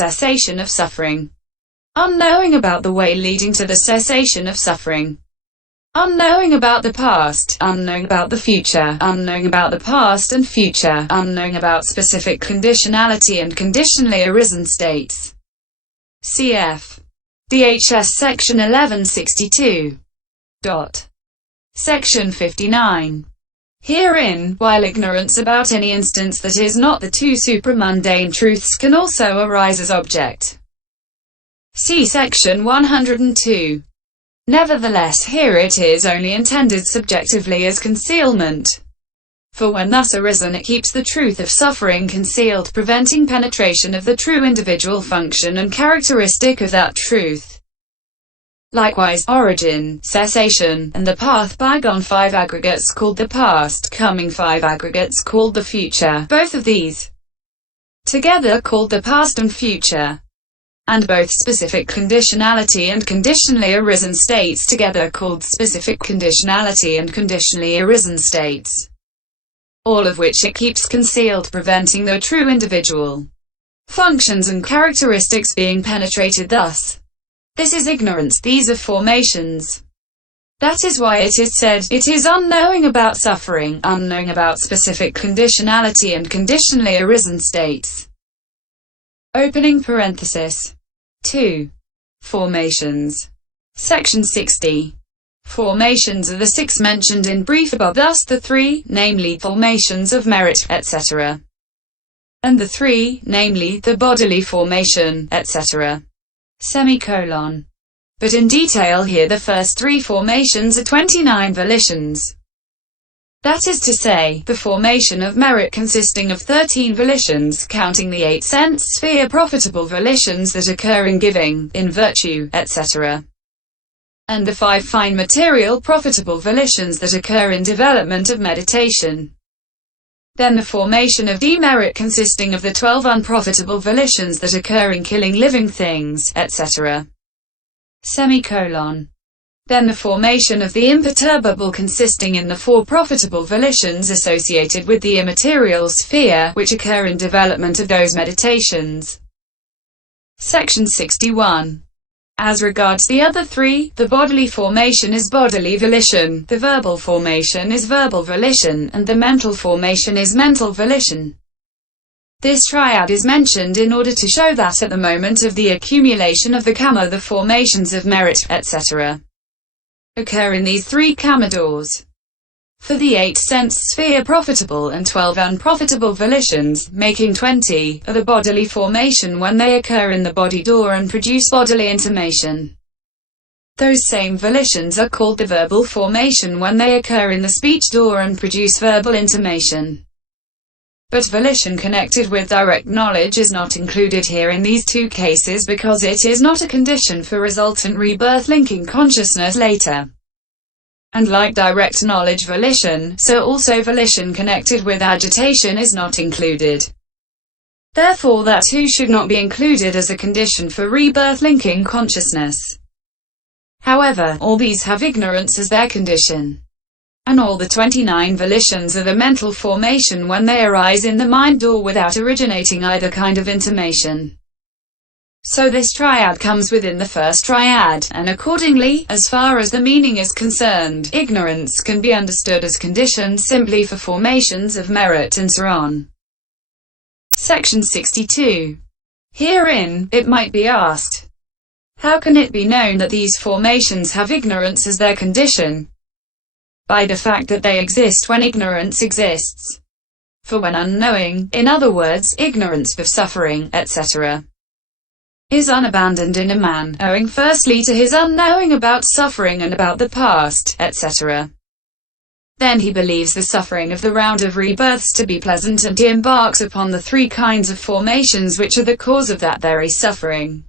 cessation of suffering. Unknowing about the way leading to the cessation of suffering. Unknowing about the past, unknowing about the future, unknowing about the past and future, unknowing about specific conditionality and conditionally arisen states. Cf. DHS Section 1162. Section 59. Herein, while ignorance about any instance that is not the two supra-mundane truths can also arise as object. See Section 102. Nevertheless, here it is only intended subjectively as concealment. For when thus arisen it keeps the truth of suffering concealed, preventing penetration of the true individual function and characteristic of that truth. Likewise, origin, cessation, and the path bygone 5 aggregates called the past, coming 5 aggregates called the future, both of these together called the past and future, and both specific conditionality and conditionally arisen states together called specific conditionality and conditionally arisen states, all of which it keeps concealed, preventing the true individual functions and characteristics being penetrated thus. This is ignorance, these are formations. That is why it is said, it is unknowing about suffering, unknowing about specific conditionality and conditionally arisen states. Opening parenthesis. 2. Formations. Section 60. Formations are the 6 mentioned in brief above, thus the 3, namely, formations of merit, etc. and the 3, namely, the bodily formation, etc. Semicolon. But in detail here the first 3 formations are 29 volitions. That is to say, the formation of merit consisting of 13 volitions, counting the 8 sense sphere profitable volitions that occur in giving, in virtue, etc. and the 5 fine material profitable volitions that occur in development of meditation. Then the formation of demerit consisting of the 12 unprofitable volitions that occur in killing living things, etc. Semicolon. Then the formation of the imperturbable consisting in the 4 profitable volitions associated with the immaterial sphere, which occur in development of those meditations. Section 61. As regards the other 3, the bodily formation is bodily volition, the verbal formation is verbal volition, and the mental formation is mental volition. This triad is mentioned in order to show that at the moment of the accumulation of the karma the formations of merit, etc. occur in these 3 karma doors. For the 8 sense sphere profitable and 12 unprofitable volitions, making 20, are the bodily formation when they occur in the body door and produce bodily intimation. Those same volitions are called the verbal formation when they occur in the speech door and produce verbal intimation. But volition connected with direct knowledge is not included here in these 2 cases because it is not a condition for resultant rebirth linking consciousness later. And like direct knowledge volition, so also volition connected with agitation is not included. Therefore that too should not be included as a condition for rebirth linking consciousness. However, all these have ignorance as their condition. And all the 29 volitions are the mental formation when they arise in the mind door without originating either kind of intimation. So this triad comes within the first triad, and accordingly, as far as the meaning is concerned, ignorance can be understood as conditions simply for formations of merit and so on. Section 62. Herein, it might be asked, how can it be known that these formations have ignorance as their condition? By the fact that they exist when ignorance exists. For when unknowing, in other words, ignorance of suffering, etc., is unabandoned in a man, owing firstly to his unknowing about suffering and about the past, etc., then he believes the suffering of the round of rebirths to be pleasant and he embarks upon the 3 kinds of formations which are the cause of that very suffering.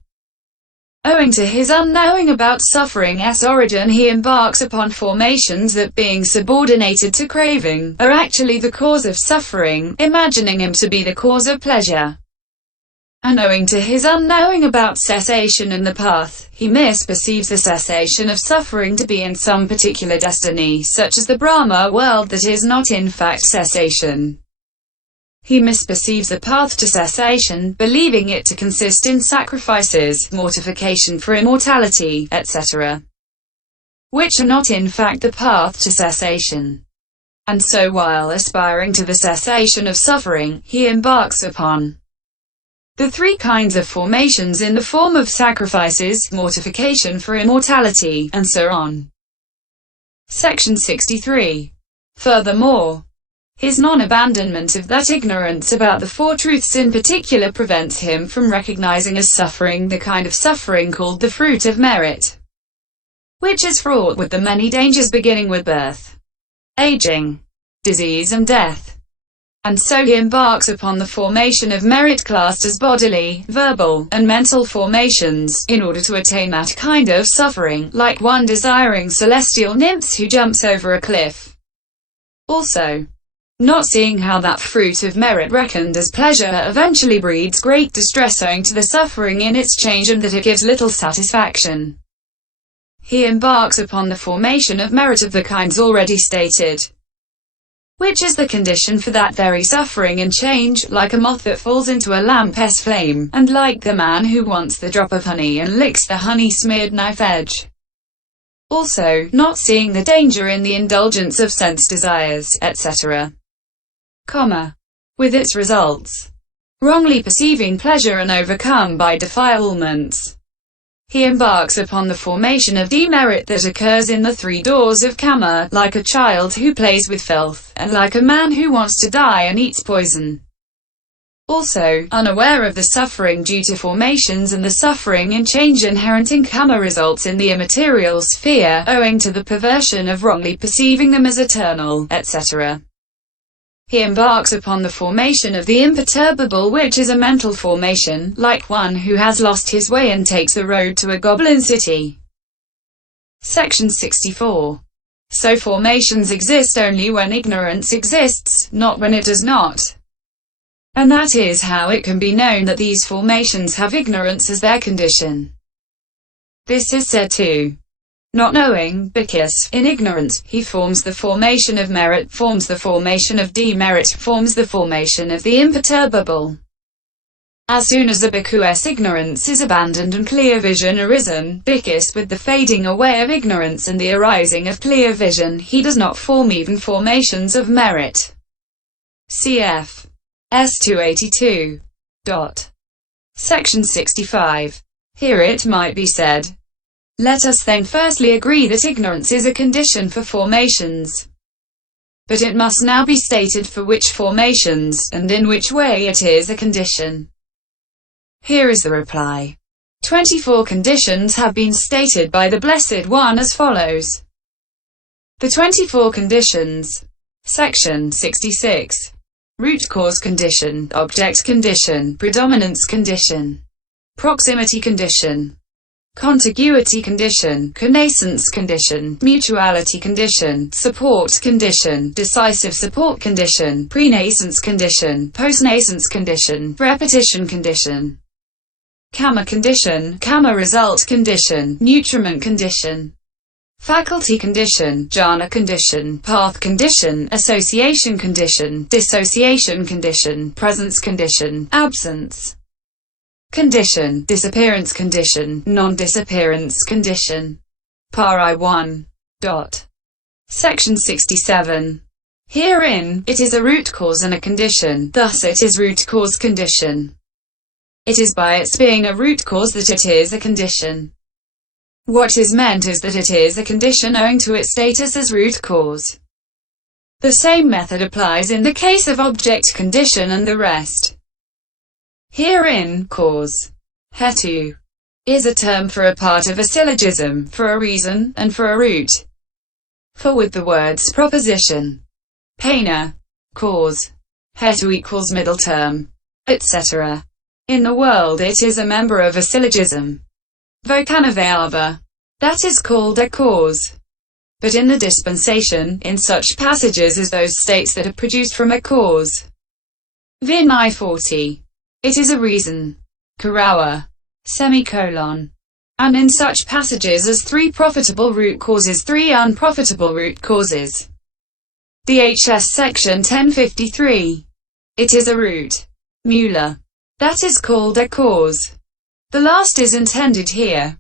Owing to his unknowing about suffering's origin he embarks upon formations that, being subordinated to craving, are actually the cause of suffering, imagining him to be the cause of pleasure. And owing to his unknowing about cessation and the path, he misperceives the cessation of suffering to be in some particular destiny, such as the Brahma world that is not in fact cessation. He misperceives the path to cessation, believing it to consist in sacrifices, mortification for immortality, etc., which are not in fact the path to cessation. And so while aspiring to the cessation of suffering, he embarks upon the three kinds of formations in the form of sacrifices, mortification for immortality, and so on. Section 63. Furthermore, his non-abandonment of that ignorance about the Four Truths in particular prevents him from recognizing as suffering the kind of suffering called the fruit of merit, which is fraught with the many dangers beginning with birth, aging, disease and death. And so he embarks upon the formation of merit classed as bodily, verbal, and mental formations, in order to attain that kind of suffering, like one desiring celestial nymphs who jumps over a cliff. Also, not seeing how that fruit of merit reckoned as pleasure eventually breeds great distress owing to the suffering in its change and that it gives little satisfaction, he embarks upon the formation of merit of the kinds already stated, which is the condition for that very suffering and change, like a moth that falls into a lamp's flame, and like the man who wants the drop of honey and licks the honey-smeared knife edge. Also, not seeing the danger in the indulgence of sense desires, etc., with its results, wrongly perceiving pleasure and overcome by defilements, he embarks upon the formation of demerit that occurs in the three doors of Kama, like a child who plays with filth, and like a man who wants to die and eats poison. Also, unaware of the suffering due to formations and the suffering and change inherent in Kama results in the immaterial sphere, owing to the perversion of wrongly perceiving them as eternal, etc., he embarks upon the formation of the imperturbable, which is a mental formation, like one who has lost his way and takes the road to a goblin city. Section 64. So formations exist only when ignorance exists, not when it does not. And that is how it can be known that these formations have ignorance as their condition. This is said to not knowing, because, in ignorance, he forms the formation of merit, forms the formation of demerit, forms the formation of the imperturbable. As soon as the bhikkhu's ignorance is abandoned and clear vision arisen, because with the fading away of ignorance and the arising of clear vision, he does not form even formations of merit. Cf. S282. Section 65. Here it might be said, let us then firstly agree that ignorance is a condition for formations. But it must now be stated for which formations, and in which way it is a condition. Here is the reply. 24 conditions have been stated by the Blessed One as follows. The 24 conditions. Section 66. Root cause condition, object condition, predominance condition, proximity condition, contiguity condition, connaissance condition, mutuality condition, support condition, decisive support condition, prenascence condition, postnascence condition, repetition condition, Kama condition, Kama result condition, nutriment condition, faculty condition, jhana condition, path condition, association condition, dissociation condition, presence condition, absence condition, disappearance condition, non-disappearance condition. Pari 1. Section 67. Herein, it is a root cause and a condition, thus it is root cause condition. It is by its being a root cause that it is a condition. What is meant is that it is a condition owing to its status as root cause. The same method applies in the case of object condition and the rest. Herein, cause, hetu, is a term for a part of a syllogism, for a reason, and for a root. For with the words proposition, paina, cause, hetu equals middle term, etc. In the world it is a member of a syllogism. Vocanavayava, that is called a cause. But in the dispensation, in such passages as those states that are produced from a cause. Vinay 40. It is a reason. Karawa. And in such passages as 3 profitable root causes, 3 unprofitable root causes. DHS section 1053. It is a root. Mula. That is called a cause. The last is intended here.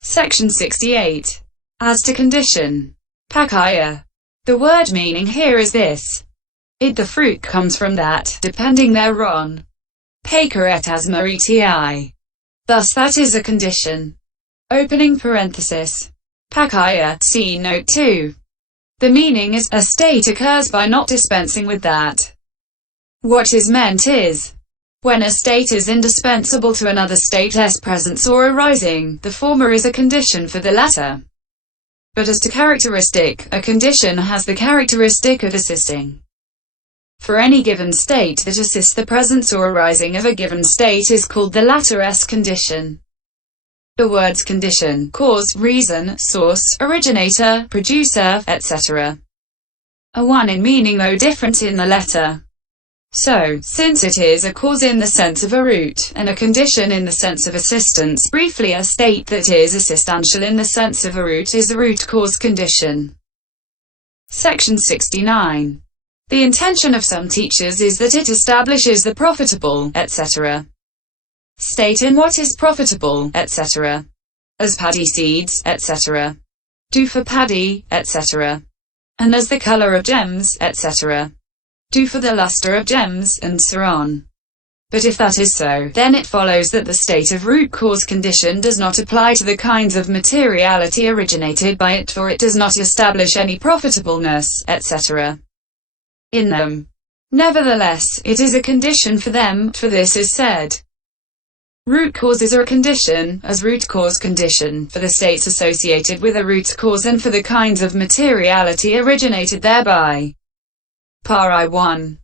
Section 68. As to condition. Pakaya. The word meaning here is this. The fruit comes from that, depending thereon. Pakaret asmariti. Thus that is a condition. Opening parenthesis. Pakaya, see note 2. The meaning is, a state occurs by not dispensing with that. What is meant is, when a state is indispensable to another state less presence or arising, the former is a condition for the latter. But as to characteristic, a condition has the characteristic of assisting. For any given state that assists the presence or arising of a given state is called the latter's condition. The words condition, cause, reason, source, originator, producer, etc. are one in meaning though different in the letter. So, since it is a cause in the sense of a root, and a condition in the sense of assistance, briefly a state that is assistential in the sense of a root is a root-cause condition. Section 69. The intention of some teachers is that it establishes the profitable, etc. state in what is profitable, etc. as paddy seeds, etc. do for paddy, etc. and as the color of gems, etc. do for the luster of gems, and so on. But if that is so, then it follows that the state of root-cause condition does not apply to the kinds of materiality originated by it, for it does not establish any profitableness, etc. in them. Nevertheless, it is a condition for them, for this is said. Root causes are a condition, as root-cause condition, for the states associated with a root cause and for the kinds of materiality originated thereby. Pari 1.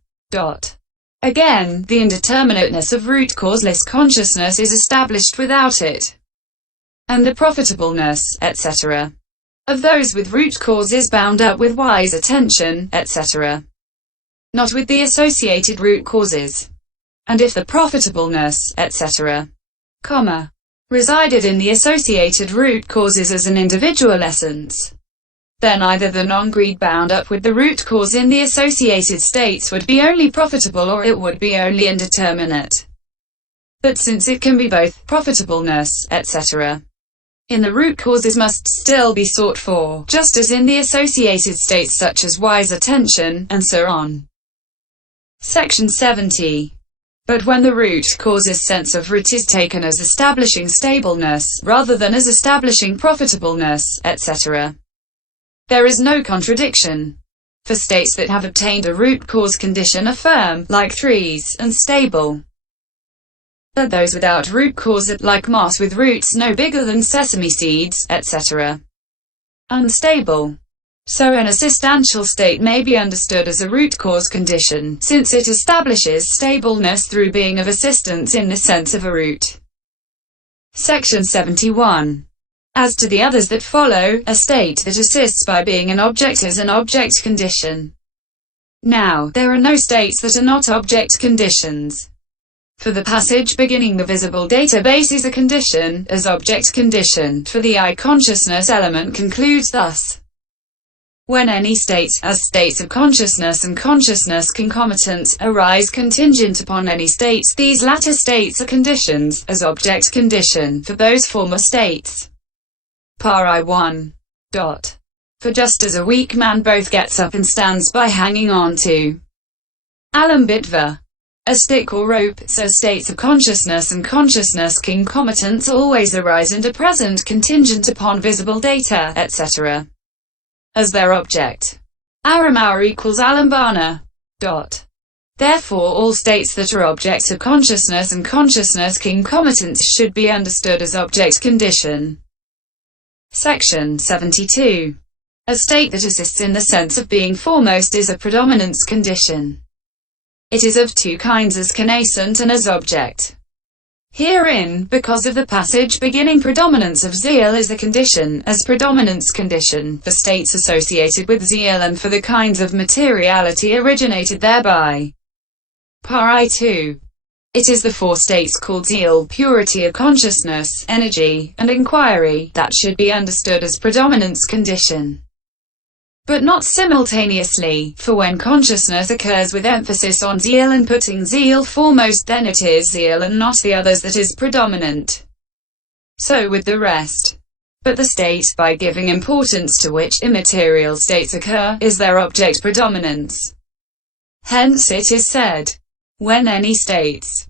Again, the indeterminateness of root-causeless consciousness is established without it, and the profitableness, etc. of those with root cause is bound up with wise attention, etc. not with the associated root causes. And if the profitableness, etc., resided in the associated root causes as an individual essence, then either the non-greed bound up with the root cause in the associated states would be only profitable or it would be only indeterminate. But since it can be both, profitableness, etc., in the root causes must still be sought for, just as in the associated states such as wise attention, and so on. Section 70. But when the root cause's sense of root is taken as establishing stableness, rather than as establishing profitableness, etc., there is no contradiction. For states that have obtained a root cause condition are firm, like trees, and stable. But those without root cause are like moss with roots no bigger than sesame seeds, etc. unstable. So an assistential state may be understood as a root cause condition, since it establishes stableness through being of assistance in the sense of a root. Section 71. As to the others that follow, a state that assists by being an object is an object condition. Now, there are no states that are not object conditions. For the passage beginning the visible database is a condition, as object condition, for the I consciousness element concludes thus. When any states, as states of consciousness and consciousness concomitant, arise contingent upon any states, these latter states are conditions, as object condition, for those former states. Pari 1. For just as a weak man both gets up and stands by hanging on to alambitva, a stick or rope, so states of consciousness and consciousness concomitants always arise and are present contingent upon visible data, etc. as their object. Aramauer equals alambana. Therefore all states that are objects of consciousness and consciousness concomitants should be understood as object condition. Section 72. A state that assists in the sense of being foremost is a predominance condition. It is of two kinds, as connascent and as object. Herein, because of the passage beginning predominance of zeal is a condition, as predominance condition, for states associated with zeal and for the kinds of materiality originated thereby. Pari 2. It is the four states called zeal, purity of consciousness, energy, and inquiry, that should be understood as predominance condition. but not simultaneously, for when consciousness occurs with emphasis on zeal and putting zeal foremost, then it is zeal and not the others that is predominant. So with the rest. But the state, by giving importance to which immaterial states occur, is their object predominance. Hence it is said, when any states,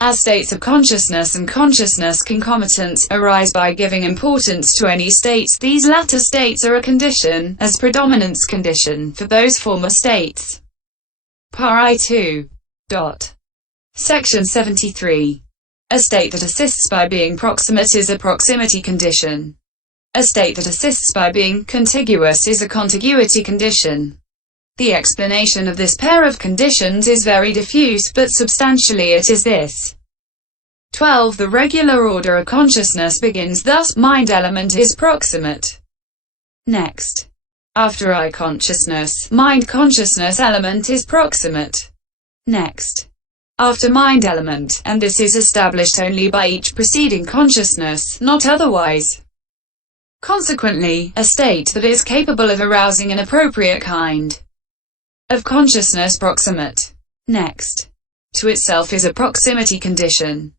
as states of consciousness and consciousness concomitants, arise by giving importance to any states, these latter states are a condition, as predominance condition, for those former states. Pari 2. Section 73. A state that assists by being proximate is a proximity condition. A state that assists by being contiguous is a contiguity condition. The explanation of this pair of conditions is very diffuse, but substantially it is this. 12. The regular order of consciousness begins thus: mind element is proximate. Next. After I consciousness, mind consciousness element is proximate. Next. After mind element, and this is established only by each preceding consciousness, not otherwise. Consequently, a state that is capable of arousing an appropriate kind of consciousness proximate next to itself is a proximity condition.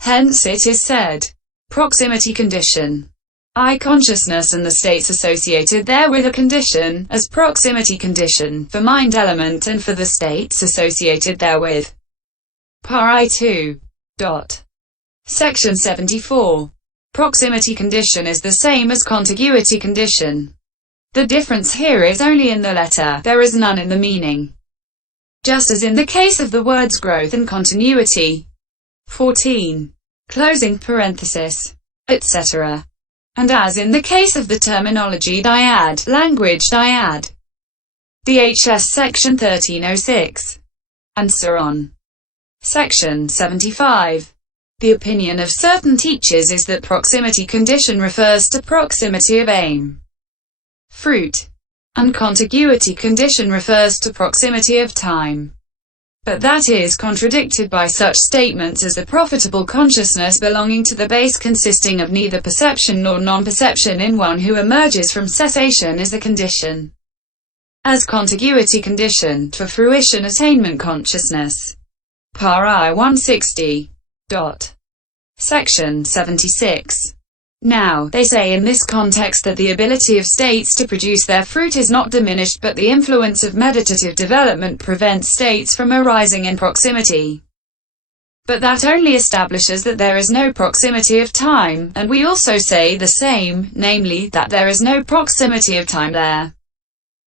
Hence it is said, proximity condition. I consciousness and the states associated therewith a condition, as proximity condition, for mind element and for the states associated therewith. Pari 2. Section 74. Proximity condition is the same as contiguity condition. The difference here is only in the letter, there is none in the meaning. Just as in the case of the words growth and continuity. 14. Closing parenthesis. Etc. And as in the case of the terminology dyad, language dyad. DHS Section 1306. And so on. Section 75. The opinion of certain teachers is that proximity condition refers to proximity of aim, fruit, and contiguity condition refers to proximity of time. But that is contradicted by such statements as the profitable consciousness belonging to the base consisting of neither perception nor non-perception in one who emerges from cessation is a condition. As contiguity condition, for fruition attainment consciousness. Pari 160. Section 76. Now, they say in this context that the ability of states to produce their fruit is not diminished, but the influence of meditative development prevents states from arising in proximity. But that only establishes that there is no proximity of time, and we also say the same, namely, that there is no proximity of time there.